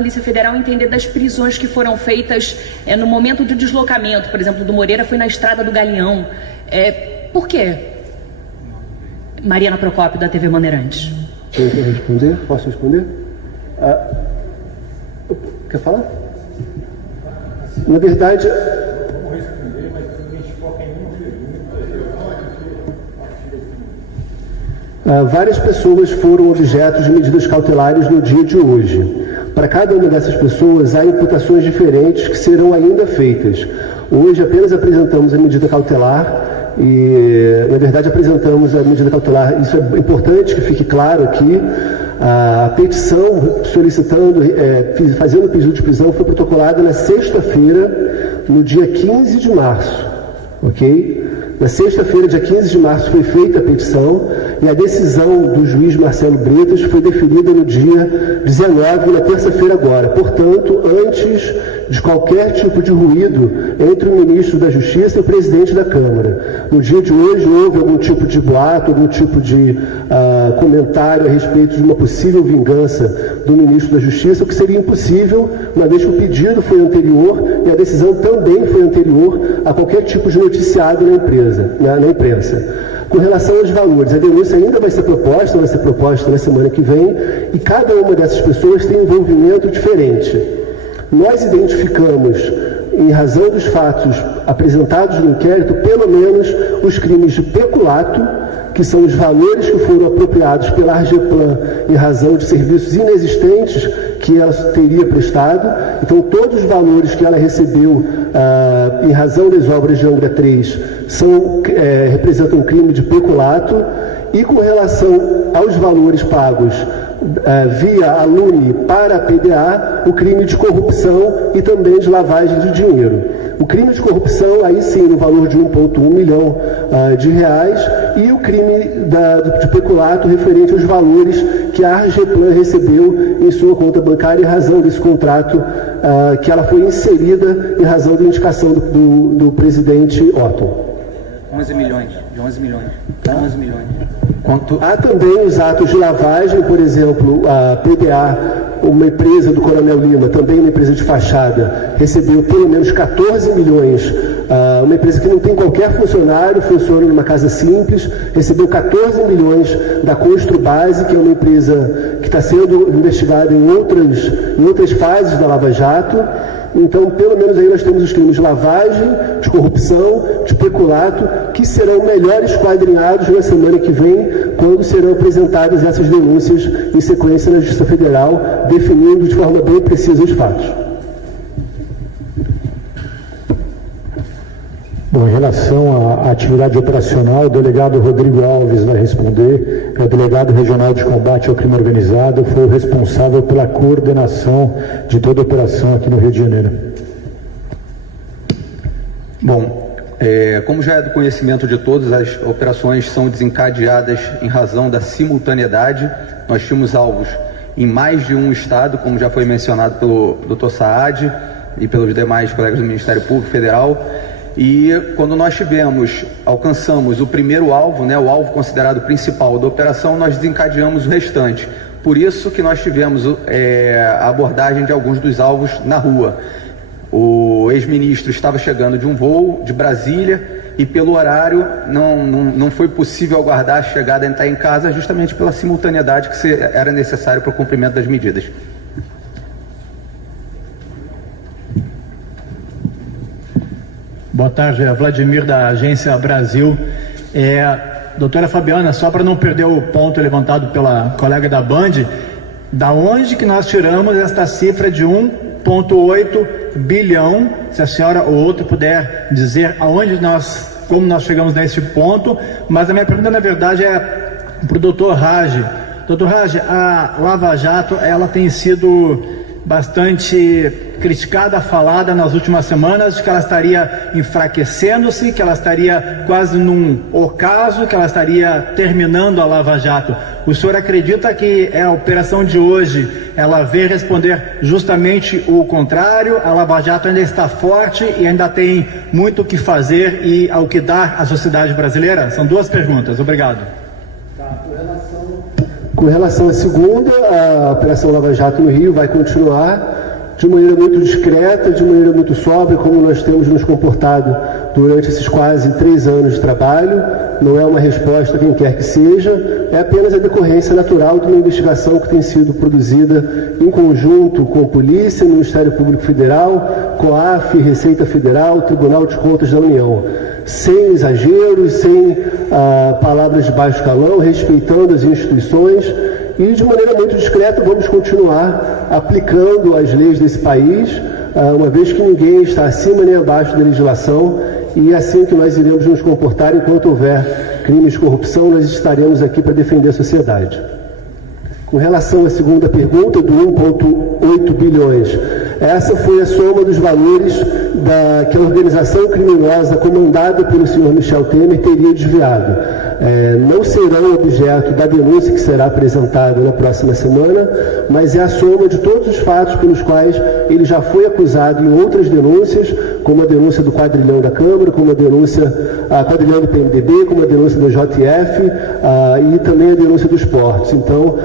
Polícia Federal entender das prisões que foram feitas no momento do deslocamento. Por exemplo, do Moreira foi na Estrada do Galeão. Por quê? Mariana Procópio, da TV Bandeirantes. Quer responder? Posso responder? Quer falar? Na verdade... Vamos responder, mas a gente foca em uma pergunta. Várias pessoas foram objeto de medidas cautelares no dia de hoje. Para cada uma dessas pessoas, há imputações diferentes que serão ainda feitas. Hoje apenas apresentamos a medida cautelar e, na verdade, apresentamos a medida cautelar. Isso é importante que fique claro aqui. A petição solicitando, fazendo o pedido de prisão foi protocolada na sexta-feira, no dia 15 de março, ok? Na sexta-feira, dia 15 de março, foi feita a petição e a decisão do juiz Marcelo Bretas foi deferida no dia 19, na terça-feira agora. Portanto, antes de qualquer tipo de ruído entre o ministro da Justiça e o presidente da Câmara. No dia de hoje, houve algum tipo de boato, algum tipo de comentário a respeito de uma possível vingança do ministro da Justiça, o que seria impossível, uma vez que o pedido foi anterior e a decisão também foi anterior a qualquer tipo de noticiado na imprensa. Com relação aos valores, a denúncia ainda vai ser proposta na semana que vem, e cada uma dessas pessoas tem um envolvimento diferente. Nós identificamos, em razão dos fatos apresentados no inquérito, pelo menos os crimes de peculato, que são os valores que foram apropriados pela Argeplan em razão de serviços inexistentes que ela teria prestado. Então, todos os valores que ela recebeu em razão das obras de Angra 3 representam um crime de peculato. E com relação aos valores pagos via Alune para a PDA, o crime de corrupção e também de lavagem de dinheiro. O crime de corrupção, aí sim, no valor de 1,1 milhão de reais, e o crime de peculato referente aos valores que a Argeplan recebeu em sua conta bancária em razão desse contrato que ela foi inserida em razão da indicação do presidente Otto. 11 milhões, de 11 milhões. 11 milhões. Há também os atos de lavagem, por exemplo, a PDA, uma empresa do Coronel Lima, também uma empresa de fachada, recebeu pelo menos 14 milhões. Uma empresa que não tem qualquer funcionário, funciona numa casa simples, recebeu 14 milhões da Construbase, que é uma empresa que está sendo investigada em outras fases da Lava Jato. Então, pelo menos aí nós temos os crimes de lavagem, de corrupção, de peculato, que serão melhor esquadrinhados na semana que vem, quando serão apresentadas essas denúncias em sequência na Justiça Federal, definindo de forma bem precisa os fatos. Bom, em relação à atividade operacional, o delegado Rodrigo Alves vai responder. É o delegado regional de combate ao crime organizado, foi o responsável pela coordenação de toda a operação aqui no Rio de Janeiro. Bom, como já é do conhecimento de todos, as operações são desencadeadas em razão da simultaneidade. Nós tínhamos alvos em mais de um estado, como já foi mencionado pelo Dr. Saad e pelos demais colegas do Ministério Público Federal. E quando nós alcançamos o primeiro alvo, o alvo considerado principal da operação, nós desencadeamos o restante. Por isso que nós tivemos a abordagem de alguns dos alvos na rua. O ex-ministro estava chegando de um voo de Brasília e pelo horário não foi possível aguardar a chegada e entrar em casa, justamente pela simultaneidade que era necessário para o cumprimento das medidas. Boa tarde, Vladimir, da Agência Brasil. Doutora Fabiana, só para não perder o ponto levantado pela colega da Band, da onde que nós tiramos esta cifra de 1,8 bilhão, se a senhora ou outro puder dizer como nós chegamos nesse ponto. Mas a minha pergunta, na verdade, é para o doutor Raj. Doutor Raj, a Lava Jato, ela tem sido bastante criticada, falada nas últimas semanas, de que ela estaria enfraquecendo-se, que ela estaria quase num ocaso, que ela estaria terminando a Lava Jato. O senhor acredita que a operação de hoje, ela veio responder justamente o contrário? A Lava Jato ainda está forte e ainda tem muito o que fazer e ao que dar à sociedade brasileira? São duas perguntas. Obrigado. Com relação à segunda, a Operação Lava Jato no Rio vai continuar de maneira muito discreta, de maneira muito sóbria, como nós temos nos comportado durante esses quase 3 anos de trabalho. Não é uma resposta a quem quer que seja, é apenas a decorrência natural de uma investigação que tem sido produzida em conjunto com a Polícia, Ministério Público Federal, COAF, Receita Federal, Tribunal de Contas da União. Sem exageros, sem palavras de baixo calão, respeitando as instituições e de maneira muito discreta vamos continuar aplicando as leis desse país, uma vez que ninguém está acima nem abaixo da legislação e é assim que nós iremos nos comportar enquanto houver crimes de corrupção, nós estaremos aqui para defender a sociedade. Com relação à segunda pergunta, do 1,8 bilhões, essa foi a soma dos valores que a organização criminosa comandada pelo senhor Michel Temer teria desviado. Não serão objeto da denúncia que será apresentada na próxima semana, mas é a soma de todos os fatos pelos quais ele já foi acusado em outras denúncias, como a denúncia do quadrilhão da Câmara, como a quadrilhão do PMDB, como a denúncia da JF e também a denúncia dos portos. Então,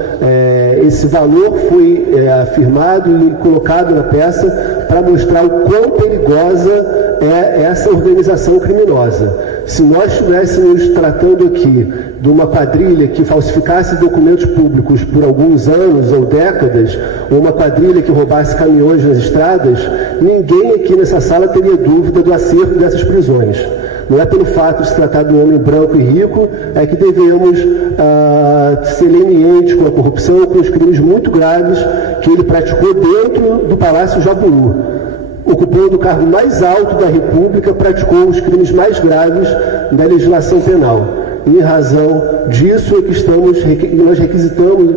esse valor foi afirmado e colocado na peça para mostrar o quão perigosa é essa organização criminosa. Se nós estivéssemos tratando aqui de uma quadrilha que falsificasse documentos públicos por alguns anos ou décadas, ou uma quadrilha que roubasse caminhões nas estradas, ninguém aqui nessa sala teria dúvida do acerto dessas prisões. Não é pelo fato de se tratar de um homem branco e rico, é que devemos ser lenientes com a corrupção, com os crimes muito graves que ele praticou dentro do Palácio Jaburu. Ocupando o cargo mais alto da República, praticou os crimes mais graves da legislação penal. E em razão disso é que nós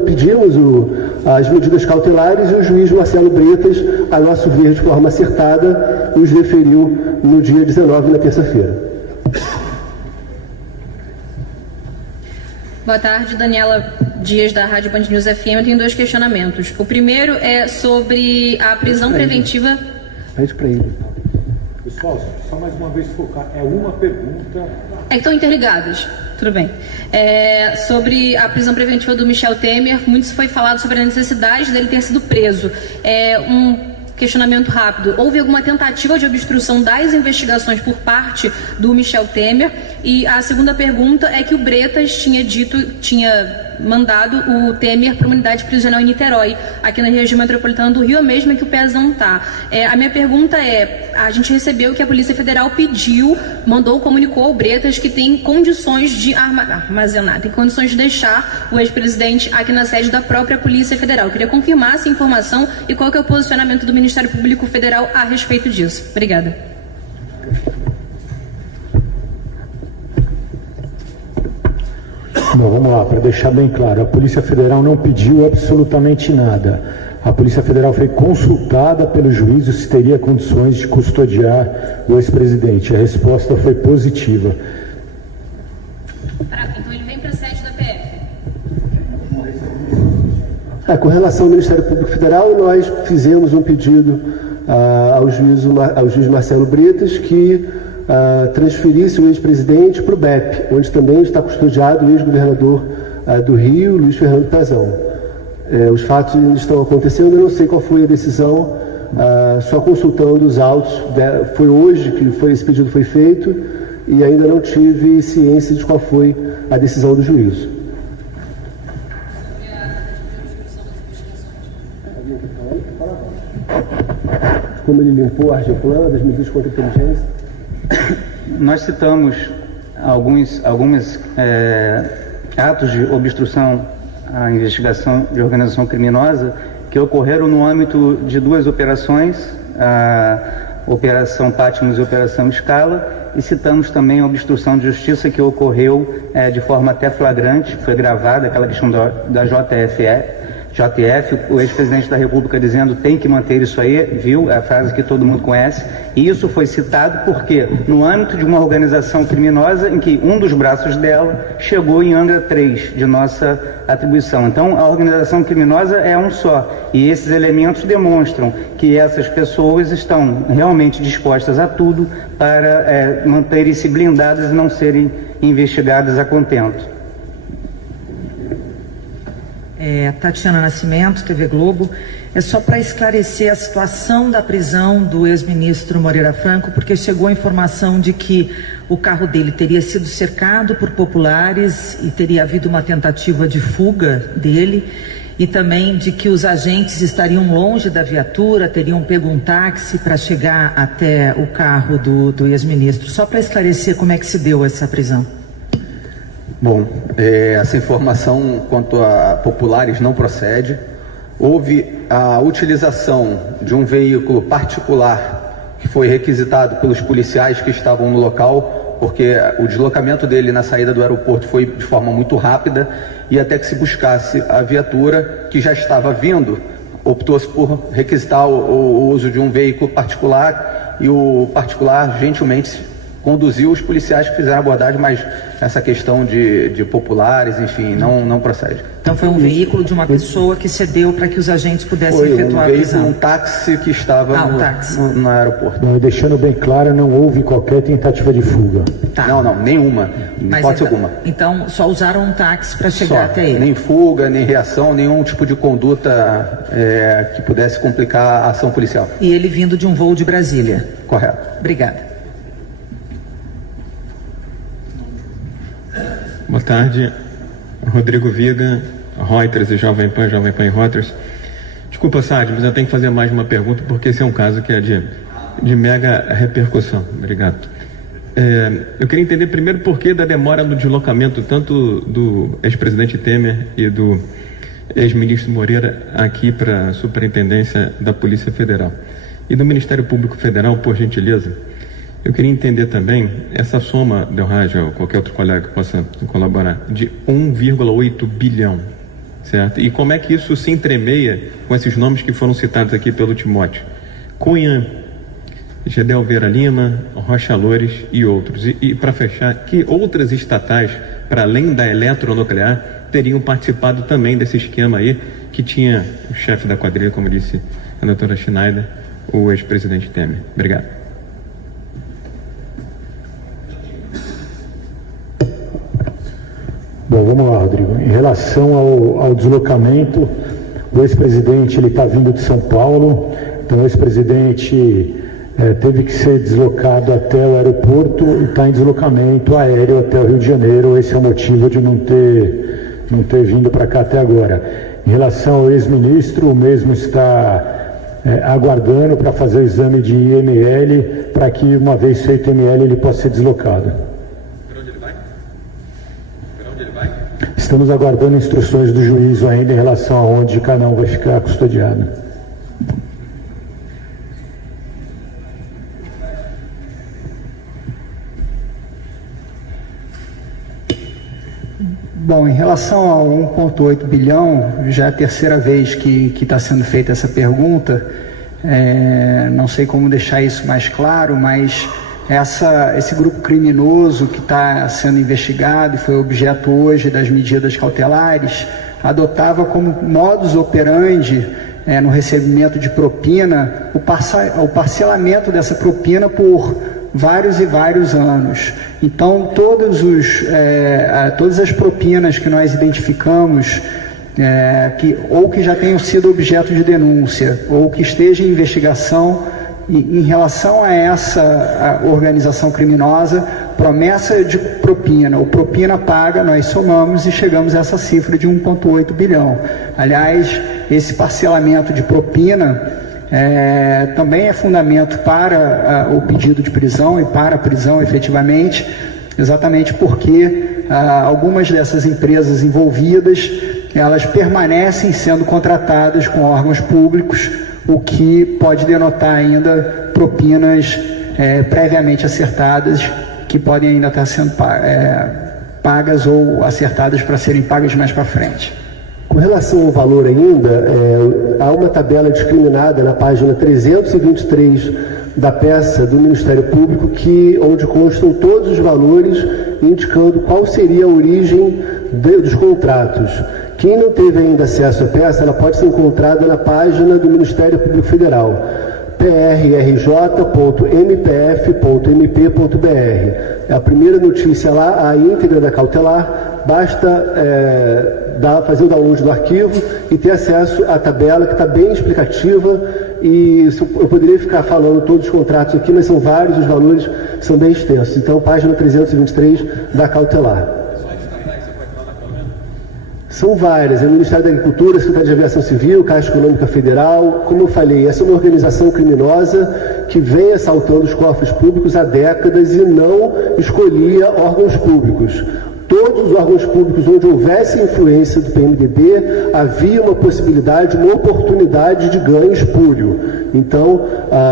pedimos as medidas cautelares e o juiz Marcelo Bretas, a nosso ver de forma acertada, nos deferiu no dia 19, na terça-feira. Boa tarde, Daniela Dias, da Rádio Band News FM. Eu tenho 2 questionamentos. O primeiro é sobre a prisão preventiva... Pede para ele. Pessoal, só mais uma vez focar. É uma pergunta. É que estão interligados. Tudo bem. Sobre a prisão preventiva do Michel Temer, muito se foi falado sobre a necessidade dele ter sido preso. Um questionamento rápido. Houve alguma tentativa de obstrução das investigações por parte do Michel Temer? E a segunda pergunta é que o Bretas tinha mandado o Temer para uma unidade prisional em Niterói, aqui na região metropolitana do Rio, a mesma que o Pezão está. A minha pergunta a gente recebeu que a Polícia Federal comunicou ao Bretas que tem condições de armazenar, tem condições de deixar o ex-presidente aqui na sede da própria Polícia Federal. Eu queria confirmar essa informação e qual que é o posicionamento do Ministério Público Federal a respeito disso. Obrigada. Bom, vamos lá, para deixar bem claro, a Polícia Federal não pediu absolutamente nada. A Polícia Federal foi consultada pelo juízo se teria condições de custodiar o ex-presidente. A resposta foi positiva. Então ele vem para a sede da PF? Com relação ao Ministério Público Federal, nós fizemos um pedido ao juiz Marcelo Bretas que transferisse o ex-presidente para o BEP, onde também está custodiado o ex-governador do Rio, Luiz Fernando Pezão. Os fatos ainda estão acontecendo, eu não sei qual foi a decisão, só consultando os autos, foi hoje que esse pedido foi feito e ainda não tive ciência de qual foi a decisão do juízo. Como ele limpou a Argeplan, das medidas contra a inteligência? Nós citamos alguns atos de obstrução à investigação de organização criminosa que ocorreram no âmbito de 2 operações, a Operação Patmos e a Operação Scala, e citamos também a obstrução de justiça que ocorreu de forma até flagrante, foi gravada, aquela questão da JF, o ex-presidente da República dizendo tem que manter isso aí, viu? É a frase que todo mundo conhece. E isso foi citado porque no âmbito de uma organização criminosa em que um dos braços dela chegou em Angra 3, de nossa atribuição. Então, a organização criminosa é um só. E esses elementos demonstram que essas pessoas estão realmente dispostas a tudo para manterem-se blindadas e não serem investigadas a contento. Tatiana Nascimento, TV Globo. É só para esclarecer a situação da prisão do ex-ministro Moreira Franco, porque chegou a informação de que o carro dele teria sido cercado por populares e teria havido uma tentativa de fuga dele, e também de que os agentes estariam longe da viatura, teriam pego um táxi para chegar até o carro do ex-ministro. Só para esclarecer como é que se deu essa prisão. Bom, essa informação quanto a populares não procede. Houve a utilização de um veículo particular que foi requisitado pelos policiais que estavam no local, porque o deslocamento dele na saída do aeroporto foi de forma muito rápida, e até que se buscasse a viatura que já estava vindo, optou-se por requisitar o uso de um veículo particular, e o particular gentilmente conduziu os policiais que fizeram a abordagem, mas essa questão de populares, enfim, não procede. Então foi um veículo de uma pessoa que cedeu para que os agentes pudessem efetuar a prisão? Um táxi que estava no aeroporto. Não, deixando bem claro, não houve qualquer tentativa de fuga. Tá. Não, nenhuma, hipótese alguma. Então só usaram um táxi para chegar até ele? Nem fuga, nem reação, nenhum tipo de conduta que pudesse complicar a ação policial. E ele vindo de um voo de Brasília? Correto. Obrigada. Boa tarde, Rodrigo Viga, Reuters e Jovem Pan e Reuters. Desculpa, Sade, mas eu tenho que fazer mais uma pergunta, porque esse é um caso que é de mega repercussão. Obrigado. Eu queria entender primeiro por que da demora no deslocamento tanto do ex-presidente Temer e do ex-ministro Moreira aqui para a Superintendência da Polícia Federal. E do Ministério Público Federal, por gentileza, eu queria entender também essa soma, Del Rádio ou qualquer outro colega que possa colaborar, de 1,8 bilhão, certo? E como é que isso se entremeia com esses nomes que foram citados aqui pelo Timóteo? Cunha, Gedel Vera Lima, Rocha Loures e outros. E para fechar, que outras estatais, para além da eletronuclear, teriam participado também desse esquema aí, que tinha o chefe da quadrilha, como disse a doutora Schneider, o ex-presidente Temer. Obrigado. Bom, vamos lá, Rodrigo. Em relação ao deslocamento, o ex-presidente está vindo de São Paulo, então o ex-presidente teve que ser deslocado até o aeroporto e está em deslocamento aéreo até o Rio de Janeiro. Esse é o motivo de não ter vindo para cá até agora. Em relação ao ex-ministro, o mesmo está aguardando para fazer o exame de IML, para que, uma vez feito o IML, ele possa ser deslocado. Estamos aguardando instruções do juízo ainda em relação a onde cada um vai ficar custodiado. Bom, em relação ao 1,8 bilhão, já é a terceira vez que está sendo feita essa pergunta. Não sei como deixar isso mais claro, mas esse grupo criminoso que está sendo investigado e foi objeto hoje das medidas cautelares, adotava como modus operandi, no recebimento de propina, o parcelamento dessa propina por vários e vários anos. Então, todas as propinas que nós identificamos, que já tenham sido objeto de denúncia, ou que esteja em investigação, em relação a essa organização criminosa, promessa de propina ou propina paga, nós somamos e chegamos a essa cifra de 1,8 bilhão. Aliás, esse parcelamento de propina também é fundamento para o pedido de prisão e para a prisão efetivamente, exatamente porque algumas dessas empresas envolvidas, elas permanecem sendo contratadas com órgãos públicos, o que pode denotar ainda propinas previamente acertadas, que podem ainda estar sendo pagas ou acertadas para serem pagas mais para frente. Com relação ao valor ainda, há uma tabela discriminada na página 323 da peça do Ministério Público, onde constam todos os valores, indicando qual seria a origem dos contratos. Quem não teve ainda acesso à peça, ela pode ser encontrada na página do Ministério Público Federal. prrj.mpf.mp.br. É a primeira notícia lá, a íntegra da cautelar, basta fazer o download do arquivo e ter acesso à tabela, que está bem explicativa, e eu poderia ficar falando todos os contratos aqui, mas são vários, os valores são bem extensos. Então, página 323 da cautelar. São várias, é o Ministério da Agricultura, Secretaria de Aviação Civil, Caixa Econômica Federal. Como eu falei, essa é uma organização criminosa que vem assaltando os cofres públicos há décadas e não escolhia órgãos públicos. Todos os órgãos públicos onde houvesse influência do PMDB, havia uma possibilidade, uma oportunidade de ganho espúrio. Então,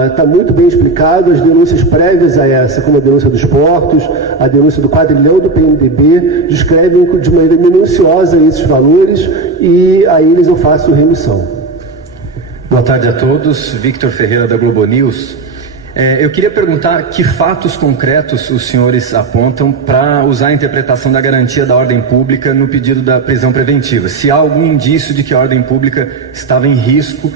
está muito bem explicado. As denúncias prévias a essa, como a denúncia dos portos, a denúncia do quadrilhão do PMDB, descrevem de maneira minuciosa esses valores, e a eles eu faço remissão. Boa tarde a todos. Victor Ferreira, da Globo News. Eu queria perguntar que fatos concretos os senhores apontam para usar a interpretação da garantia da ordem pública no pedido da prisão preventiva. Se há algum indício de que a ordem pública estava em risco,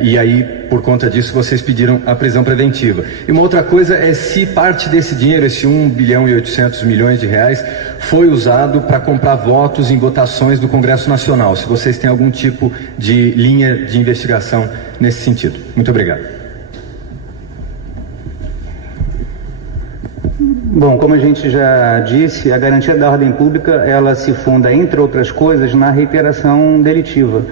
e aí, por conta disso, vocês pediram a prisão preventiva. E uma outra coisa é se parte desse dinheiro, esse 1 bilhão e 800 milhões de reais, foi usado para comprar votos em votações do Congresso Nacional. Se vocês têm algum tipo de linha de investigação nesse sentido. Muito obrigado. Bom, como a gente já disse, a garantia da ordem pública, ela se funda, entre outras coisas, na reiteração delitiva.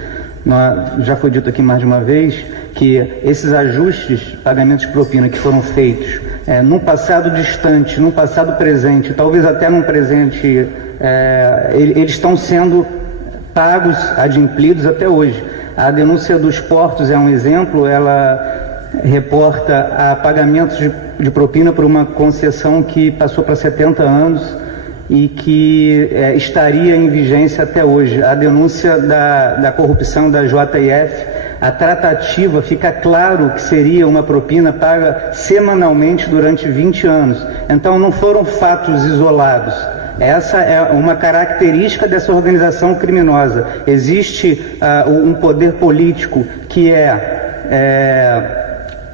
Já foi dito aqui mais de uma vez que esses ajustes, pagamentos de propina que foram feitos num passado distante, num passado presente, talvez até num presente, eles estão sendo pagos, adimplidos até hoje. A denúncia dos portos é um exemplo, ela reporta a pagamentos de propina por uma concessão que passou para 70 anos e que estaria em vigência até hoje. A denúncia da corrupção da JF, a tratativa, fica claro que seria uma propina paga semanalmente durante 20 anos. Então não foram fatos isolados. Essa é uma característica dessa organização criminosa. Existe um poder político que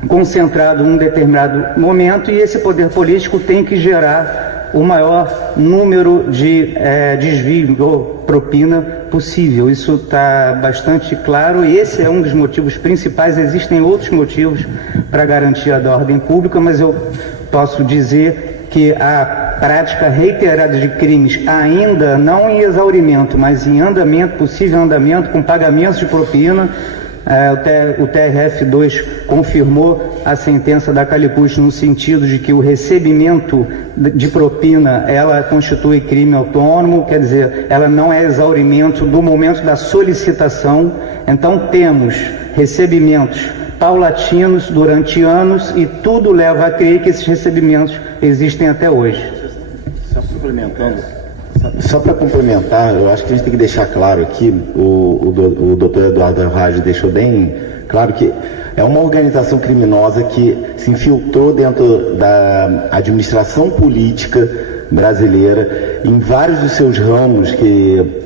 concentrado num determinado momento, e esse poder político tem que gerar o maior número de desvio ou propina possível. Isso está bastante claro, e esse é um dos motivos principais. Existem outros motivos para a garantia da ordem pública, mas eu posso dizer que a prática reiterada de crimes, ainda não em exaurimento, mas em andamento, possível andamento, com pagamentos de propina. O TRF2 confirmou a sentença da Calipucci no sentido de que o recebimento de propina, ela constitui crime autônomo, quer dizer, ela não é exaurimento do momento da solicitação. Então temos recebimentos paulatinos durante anos, e tudo leva a crer que esses recebimentos existem até hoje. Só para complementar, eu acho que a gente tem que deixar claro aqui, o doutor Eduardo Raj deixou bem claro que é uma organização criminosa que se infiltrou dentro da administração política brasileira, em vários dos seus ramos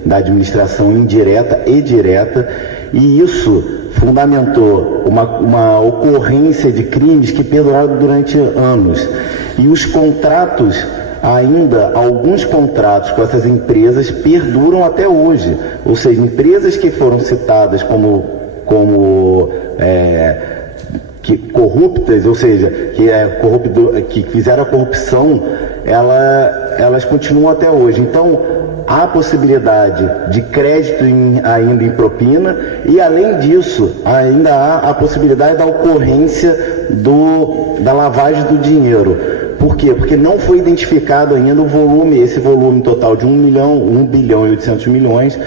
da administração indireta e direta, e isso fundamentou uma ocorrência de crimes que perduraram durante anos. E os contratos, ainda alguns contratos com essas empresas perduram até hoje, ou seja, empresas que foram citadas como corruptas, ou seja, que fizeram a corrupção, elas continuam até hoje. Então, há possibilidade de crédito ainda em propina, e além disso, ainda há a possibilidade da ocorrência da lavagem do dinheiro. Por quê? Porque não foi identificado ainda esse volume total de 1 bilhão e 800 milhões,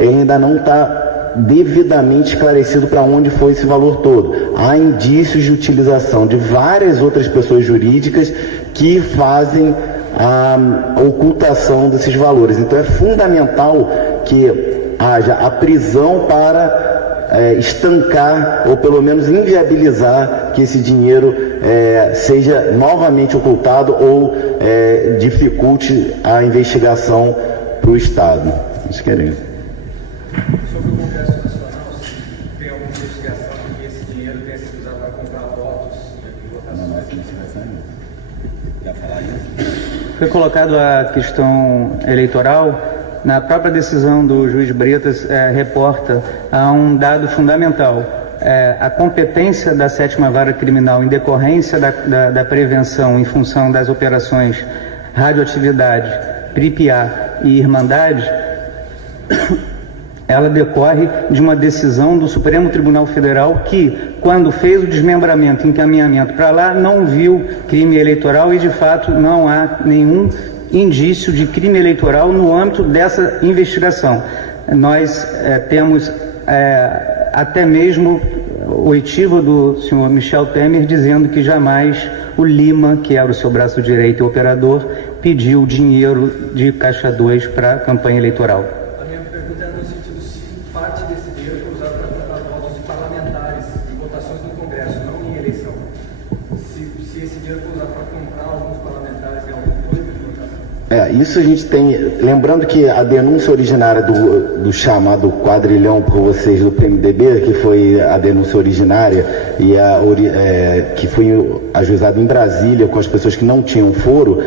ainda não está devidamente esclarecido para onde foi esse valor todo. Há indícios de utilização de várias outras pessoas jurídicas que fazem a ocultação desses valores. Então é fundamental que haja a prisão para estancar, ou pelo menos inviabilizar, que esse dinheiro seja novamente ocultado ou dificulte a investigação para o Estado. Isso queremos. Sobre o Congresso Nacional, tem alguma investigação de que esse dinheiro tenha sido usar para comprar votos. Foi colocado a questão eleitoral. Na própria decisão do juiz Bretas, reporta a um dado fundamental. A competência da 7ª Vara Criminal em decorrência da prevenção em função das operações Radioatividade, PRIPA e Irmandade, ela decorre de uma decisão do Supremo Tribunal Federal que, quando fez o desmembramento e encaminhamento para lá, não viu crime eleitoral e, de fato, não há nenhum indício de crime eleitoral no âmbito dessa investigação. Nós temos até mesmo oitiva do senhor Michel Temer dizendo que jamais o Lima, que era o seu braço direito e operador, pediu dinheiro de Caixa 2 para a campanha eleitoral. A minha pergunta é no sentido se parte desse dinheiro foi usado para comprar votos de parlamentares em votações no Congresso, não em eleição. Se esse dinheiro foi usado para comprar alguns parlamentares em algum coisa de votação. Isso a gente tem. Lembrando que a denúncia originária do chamado quadrilhão por vocês do PMDB, que foi a denúncia originária e que foi ajuizada em Brasília com as pessoas que não tinham foro,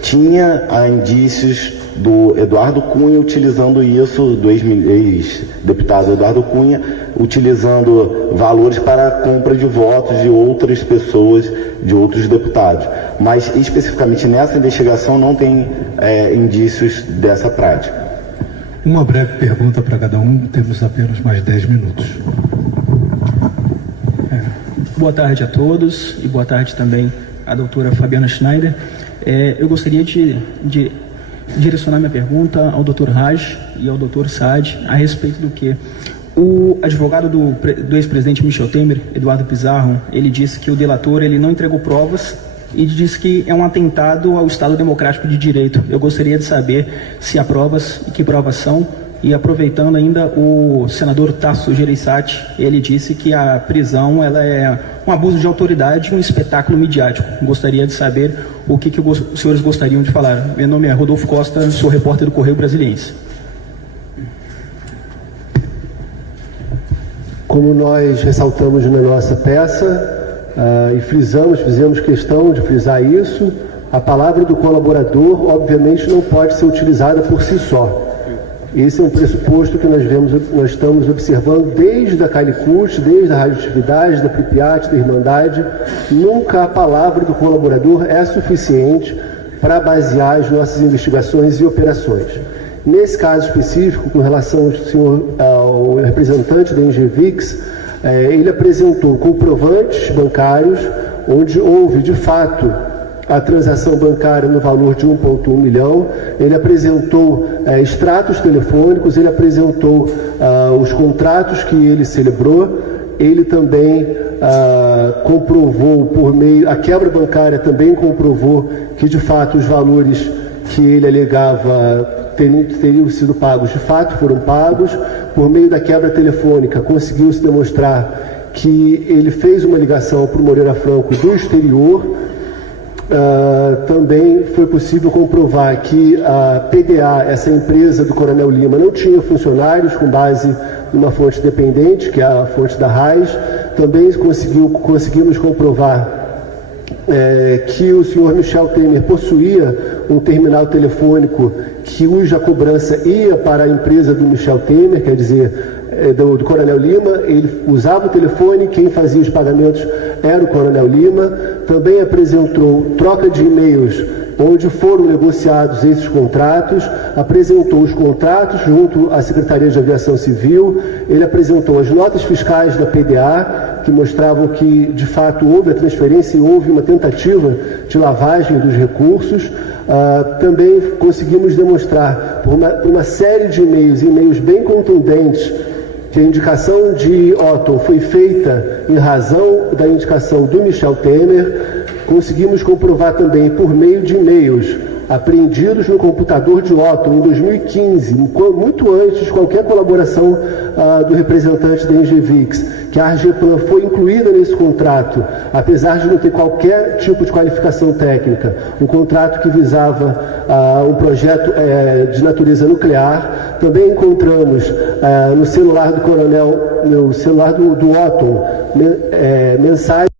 tinha indícios do Eduardo Cunha utilizando isso, do ex-deputado Eduardo Cunha, utilizando valores para a compra de votos de outras pessoas, de outros deputados. Mas, especificamente nessa investigação, não tem indícios dessa prática. Uma breve pergunta para cada um, temos apenas mais 10 minutos. Boa tarde a todos e boa tarde também à doutora Fabiana Schneider. Eu gostaria de direcionar minha pergunta ao Dr. Raj e ao Dr. Saad a respeito do que o advogado do ex-presidente Michel Temer, Eduardo Pizarro, ele disse que o delator ele não entregou provas e disse que é um atentado ao Estado Democrático de Direito. Eu gostaria de saber se há provas e que provas são. E aproveitando ainda, o senador Tasso Gereissati, ele disse que a prisão ela é um abuso de autoridade e um espetáculo midiático. Gostaria de saber o que os senhores gostariam de falar. Meu nome é Rodolfo Costa, sou repórter do Correio Brasiliense. Como nós ressaltamos na nossa peça e fizemos questão de frisar isso, a palavra do colaborador, obviamente, não pode ser utilizada por si só. Esse é um pressuposto que nós estamos observando desde a Calicut, desde a radioatividade, da Pripyat, da Irmandade. Nunca a palavra do colaborador é suficiente para basear as nossas investigações e operações. Nesse caso específico, com relação ao representante da Engevix, ele apresentou comprovantes bancários, onde houve, de fato, a transação bancária no valor de 1,1 milhão, ele apresentou extratos telefônicos, ele apresentou os contratos que ele celebrou, ele também comprovou por meio, a quebra bancária também comprovou que de fato os valores que ele alegava teriam sido pagos, de fato foram pagos. Por meio da quebra telefônica conseguiu-se demonstrar que ele fez uma ligação para o Moreira Franco do exterior. Também foi possível comprovar que a PDA, essa empresa do Coronel Lima, não tinha funcionários com base numa fonte dependente, que é a fonte da RAIS. Também conseguimos comprovar que o senhor Michel Temer possuía um terminal telefônico cuja cobrança ia para a empresa do Michel Temer, quer dizer, do Coronel Lima. Ele usava o telefone, quem fazia os pagamentos era o Coronel Lima. Também apresentou troca de e-mails onde foram negociados esses contratos, apresentou os contratos junto à Secretaria de Aviação Civil, ele apresentou as notas fiscais da PDA, que mostravam que, de fato, houve a transferência e houve uma tentativa de lavagem dos recursos. Também conseguimos demonstrar, por uma série de e-mails bem contundentes, que a indicação de Otton foi feita em razão da indicação do Michel Temer. Conseguimos comprovar também, por meio de e-mails, apreendidos no computador de Otton em 2015, muito antes de qualquer colaboração do representante da Engevix, que a Argeplan foi incluída nesse contrato, apesar de não ter qualquer tipo de qualificação técnica, um contrato que visava um projeto de natureza nuclear. Também encontramos no celular do coronel, no celular do Otton, mensagens